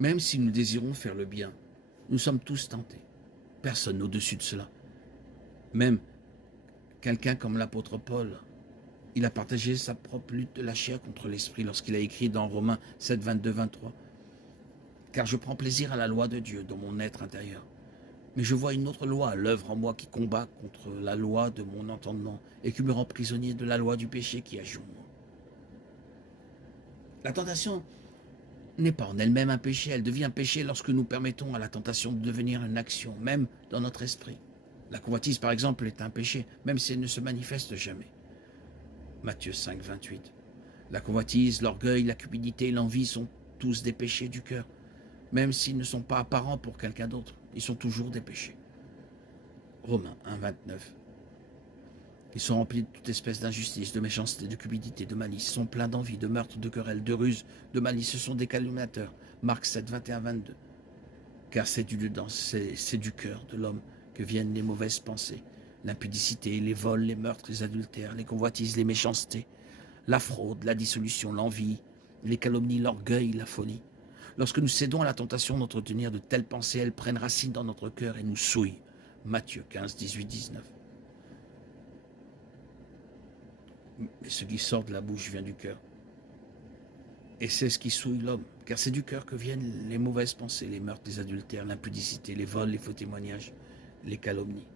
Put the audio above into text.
Même si nous désirons faire le bien, nous sommes tous tentés. Personne au-dessus de cela. Même quelqu'un comme l'apôtre Paul, il a partagé sa propre lutte de la chair contre l'esprit lorsqu'il a écrit dans Romains 7, 22, 23. Car je prends plaisir à la loi de Dieu dans mon être intérieur. Mais je vois une autre loi à l'œuvre en moi qui combat contre la loi de mon entendement et qui me rend prisonnier de la loi du péché qui agit en moi. La tentation n'est pas en elle-même un péché, elle devient un péché lorsque nous permettons à la tentation de devenir une action, même dans notre esprit. La convoitise, par exemple, est un péché, même si elle ne se manifeste jamais. Matthieu 5, 28. La convoitise, l'orgueil, la cupidité et l'envie sont tous des péchés du cœur. Même s'ils ne sont pas apparents pour quelqu'un d'autre, ils sont toujours des péchés. Romains 1, 29. Ils sont remplis de toute espèce d'injustice, de méchanceté, de cupidité, de malice. Ils sont pleins d'envie, de meurtre, de querelle, de ruse, de malice. Ce sont des calomniateurs. Marc 7, 21, 22. Car c'est du cœur de l'homme que viennent les mauvaises pensées, l'impudicité, les vols, les meurtres, les adultères, les convoitises, les méchancetés, la fraude, la dissolution, l'envie, les calomnies, l'orgueil, la folie. Lorsque nous cédons à la tentation d'entretenir de telles pensées, elles prennent racine dans notre cœur et nous souillent. Matthieu 15, 18, 19. Mais ce qui sort de la bouche vient du cœur. Et c'est ce qui souille l'homme, car c'est du cœur que viennent les mauvaises pensées, les meurtres, les adultères, l'impudicité, les vols, les faux témoignages, les calomnies.